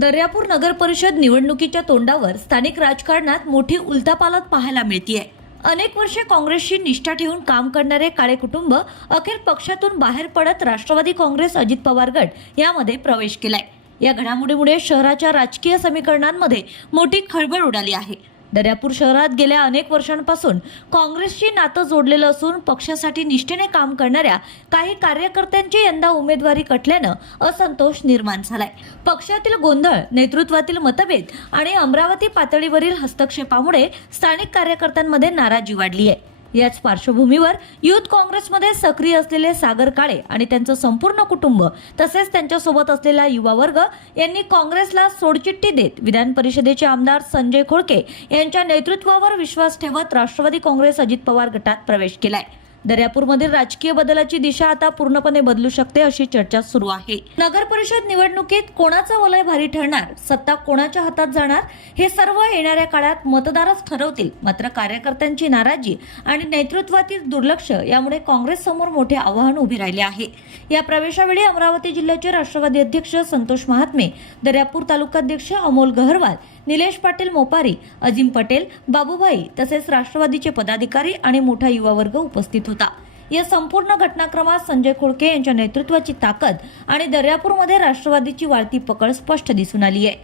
दर्यापूर नगर परिषद निवडणुकीच्या तोंडावर स्थानिक राजकारणात मोठी उलथापालत पाहायला मिळतीये. अनेक वर्षे काँग्रेसशी निष्ठा ठेवून काम करणारे काळे कुटुंब अखेर पक्षातून बाहेर पडत राष्ट्रवादी काँग्रेस अजित पवार गट यामध्ये प्रवेश केलाय. या घडामोडीमुळे शहराच्या राजकीय समीकरणांमध्ये मोठी खळबळ उडाली आहे. दर्यापूर शहरात गेल्या अनेक वर्षांपासून काँग्रेसशी नातं जोडलेलं असून पक्षासाठी निष्ठेने काम करणाऱ्या काही कार्यकर्त्यांची यंदा उमेदवारी कटल्यानं असंतोष निर्माण झालाय. पक्षातील गोंधळ नेतृत्वातील मतभेद आणि अमरावती पातळीवरील हस्तक्षेपामुळे स्थानिक कार्यकर्त्यांमध्ये नाराजी वाढली आहे याच पार्श्वभूमीवर युथ काँग्रेसमध्ये सक्रिय असलेले सागर काळे आणि त्यांचं संपूर्ण कुटुंब तसेच त्यांच्यासोबत असलेला युवा वर्ग यांनी काँग्रेसला सोडचिठ्ठी देत विधान परिषदेचे आमदार संजय खोडके यांच्या नेतृत्वावर विश्वास ठेवत राष्ट्रवादी काँग्रेस अजित पवार गटात प्रवेश केलाय. दर्यापूरमधील राजकीय बदलाची दिशा आता पूर्णपणे बदलू शकते अशी चर्चा सुरू आहे. नगर परिषद निवडणुकीत कोणाचा वलय भारी ठरणार सत्ता कोणाच्या हातात जाणार हे सर्व येणाऱ्या काळात मतदारच ठरवतील. मात्र कार्यकर्त्यांची नाराजी आणि नेतृत्वातील दुर्लक्ष यामुळे काँग्रेस समोर मोठे आव्हान उभे राहिले आहे. या प्रवेशावेळी अमरावती जिल्ह्याचे राष्ट्रवादी अध्यक्ष संतोष महात्मे दर्यापूर तालुकाध्यक्ष अमोल गहरवाल निलेश पाटील मोपारी अजिम पटेल बाबूभाई तसेच राष्ट्रवादीचे पदाधिकारी आणि मोठा युवा वर्ग उपस्थित होता. या संपूर्ण घटनाक्रमात संजय खोडके यांच्या नेतृत्वाची ताकद आणि दर्यापूरमध्ये राष्ट्रवादीची वाढती पकड स्पष्ट दिसून आली आहे.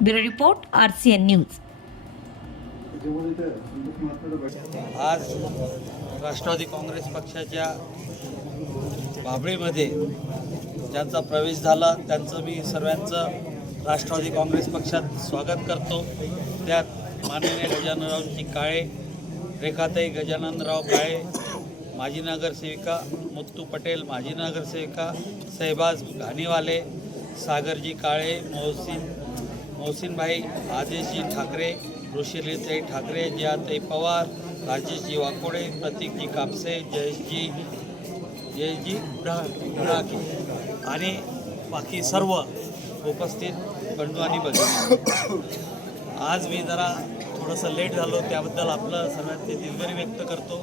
Bureau report RCN news. आज राष्ट्रवादी काँग्रेस पक्षाच्या बाबळीमध्ये ज्यांचा प्रवेश झाला त्यांचं मी सर्वांचं राष्ट्रवादी काँग्रेस पक्षात स्वागत करतो. त्यात माननीय गजाननरावजी काळे रेखाताई गजाननराव काळे माजी नगरसेविका मुत्तू पटेल माजी नगरसेविका सहबाज घाणीवाले सागरजी काळे मोहसिन मोहसिनभाई आदेशजी ठाकरे ऋषिलीताई ठाकरे जयाताई पवार राजेशजी वाकोडे प्रतीकजी कापसे जयेशजी जयजी बुढाके आणि बाकी सर्व उपस्थित बंधू आणि बजू आज मी जरा थोडंसं लेट झालो त्याबद्दल आपलं सर्वांचे दिलगिरी व्यक्त करतो.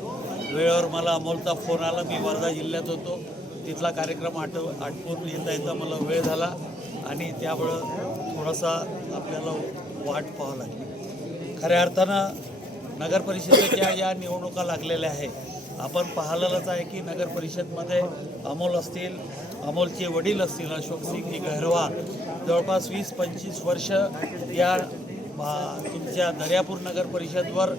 वेळेवर मला अमोलचा फोन आला मी वर्धा जिल्ह्यात होतो. तिथला कार्यक्रम आटव आटपून येता येता मला वेळ झाला आणि त्यामुळं थोडासा आपल्याला वाट पाहावं लागली. खऱ्या अर्थानं नगर परिषदेच्या या निवडणुका लागलेल्या आहे. आपण पाहिलेलंच आहे की नगर परिषदमध्ये अमोल असतील अमोलचे वडील असतील अशोक सिंग गहरवा. जवळपास वीस पंचवीस वर्ष या तुमच्या दर्यापूर नगर परिषदवर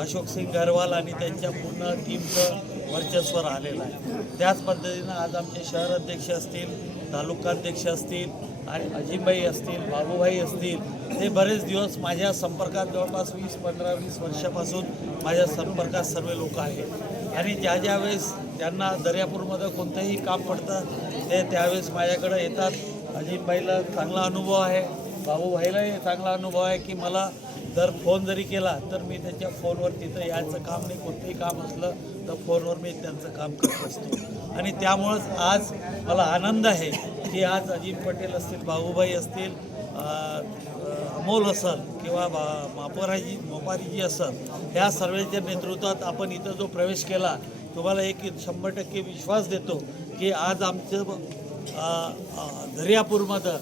अशोक सिंग गहरवाल आणि त्यांच्या पूर्ण टीमचं वर्चस्व राहिलेलं आहे. त्याच पद्धतीनं आज आमचे शहर अध्यक्ष असतील तालुकाध्यक्ष असतील आणि अजिमभाई असतील बाबूभाई असतील ते बरेच दिवस माझ्या संपर्कात जवळपास वीस पंधरा वीस वर्षापासून माझ्या संपर्कात सर्व लोक आहेत. आणि ज्या ज्या वेळेस त्यांना दर्यापूरमध्ये कोणतंही काम पडतं ते त्यावेळेस माझ्याकडं येतात. अजिमभाईला चांगला अनुभव आहे. बाबूभाईलाही चांगला अनुभव आहे की मला जर फोन जरी केला तर मी त्यांच्या फोनवर तिथं यायचं काम नाही. कोणतंही काम असलं तर फोनवर मी त्यांचं काम करत असतो. आणि त्यामुळंच आज मला आनंद आहे की आज अजित पटेल असतील बाबूबाई असतील अमोल असल किंवा बा मापोराजी मोपारीजी असल ह्या सर्वांच्या नेतृत्वात आपण इथं जो प्रवेश केला तुम्हाला एक शंभर टक्के विश्वास देतो की आज आमचं दर्यापूरमध्ये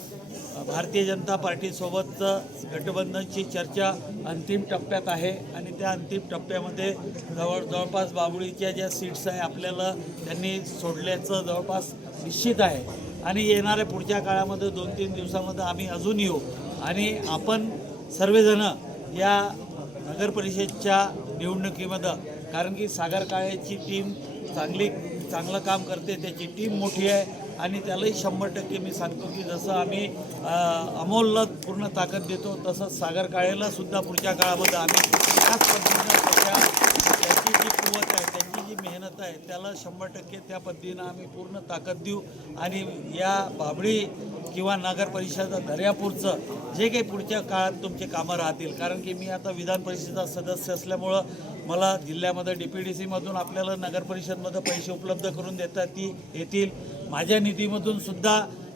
भारतीय जनता पार्टीसोबतचं गठबंधनची चर्चा अंतिम टप्प्यात आहे आणि त्या अंतिम टप्प्यामध्ये जवळ जवळपास बाबुळीच्या ज्या सीट्स आहे आपल्याला त्यांनी सोडल्याचं जवळपास निश्चित आहे. आणि येणाऱ्या पुढच्या काळामध्ये दोन तीन दिवसामध्ये आम्ही अजून येऊ. आणि आपण सर्वजणं या नगर परिषदच्या निवडणुकीमध्ये कारण की सागर काळेची टीम चांगली चांगलं काम करते त्याची टीम मोठी आहे. आणि त्यालाही शंभर टक्के मी सांगतो की जसं आम्ही अमोलला पूर्ण ताकद देतो तसंच सागर काळेला सुद्धा पुढच्या काळामध्ये आम्ही त्याच पद्धतीनं त्याच्या त्याची जी कुवत आहे त्याची जी मेहनत आहे त्याला शंभर टक्के त्या पद्धतीनं आम्ही पूर्ण ताकद देऊ. आणि या बाबळी किंवा नगर परिषद दर्यापूरचं जे काही पुढच्या काळात तुमचे कामं राहतील कारण की मी आता विधान परिषदेचा सदस्य असल्यामुळं मला जिल्ह्यामध्ये डी पी डी सीमधून आपल्याला नगरपरिषदमध्ये पैसे उपलब्ध करून देता ती येतील. माझ्या निधीमधून सुद्धा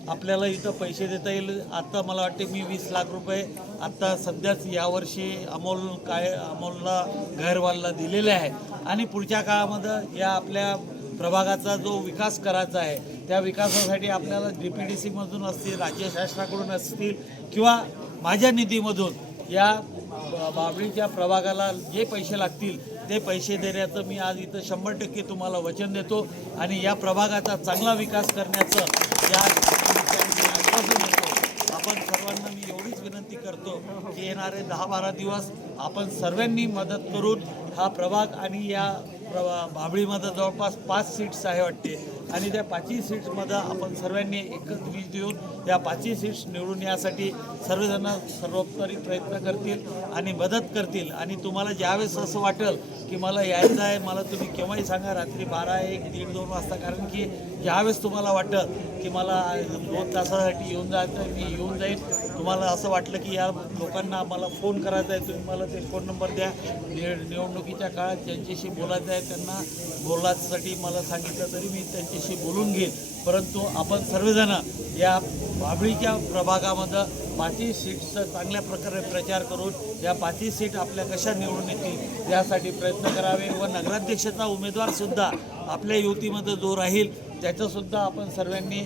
आपल्याला इथं पैसे देता येईल. आत्ता मला वाटते मी वीस लाख रुपये आत्ता सध्याच यावर्षी अमोल काय अमोलला गैरवालला दिलेले आहे. आणि पुढच्या काळामध्ये या आपल्या प्रभागाचा जो विकास करायचा आहे त्या विकासासाठी आपल्याला डी पी डी सीमधून असतील राज्य शासनाकडून असतील किंवा माझ्या निधीमधून या बाबळीच्या प्रभागाला जे पैसे लागतील ते पैसे देण्याचं मी आज इथं शंभर टक्के तुम्हाला वचन देतो. आणि या प्रभागाचा चांगला विकास करण्याचं या आश्वासन देतो. आपण सर्वांना मी एवढीच विनंती करतो की येणारे दहा बारा दिवस आपण सर्वांनी मदत करून हा प्रभाग आणि या प्रभा बाबळीमध्ये जवळपास पाच सीट्स आहे वाटते. आणि त्या पाचही सीट्समध्ये आपण सर्वांनी एकत्रित वीज देऊन या पाचही सीट्स निवडून यासाठी सर्वजण सर्वोपरी प्रयत्न करतील आणि मदत करतील. आणि तुम्हाला ज्यावेळेस असं वाटेल की मला यायचं आहे मला तुम्ही केव्हाही सांगा रात्री बारा एक दीड दोन वाजता. कारण की ज्यावेळेस तुम्हाला वाटतं की मला दोन तासासाठी येऊन जायचं मी येऊन जाईन. तुम्हाला असं वाटलं की या लोकांना मला फोन करायचा आहे तुम्ही मला ते फोन नंबर द्या. निवडणुकीच्या काळात ज्यांच्याशी बोलायचं आहे त्यांना बोलायसाठी मला सांगितलं तरी मी त्यांच्याशी बोलून घेईन. परंतु आपण सर्वजण या बाबळीच्या प्रभागामध्ये पाचही सीटचा चांगल्या प्रकारे प्रचार करून या पाचही सीट आपल्या कशा निवडून येतील यासाठी प्रयत्न करावे व नगराध्यक्षाचा उमेदवारसुद्धा आपल्या युतीमध्ये जो राहील त्याचंसुद्धा आपण सर्वांनी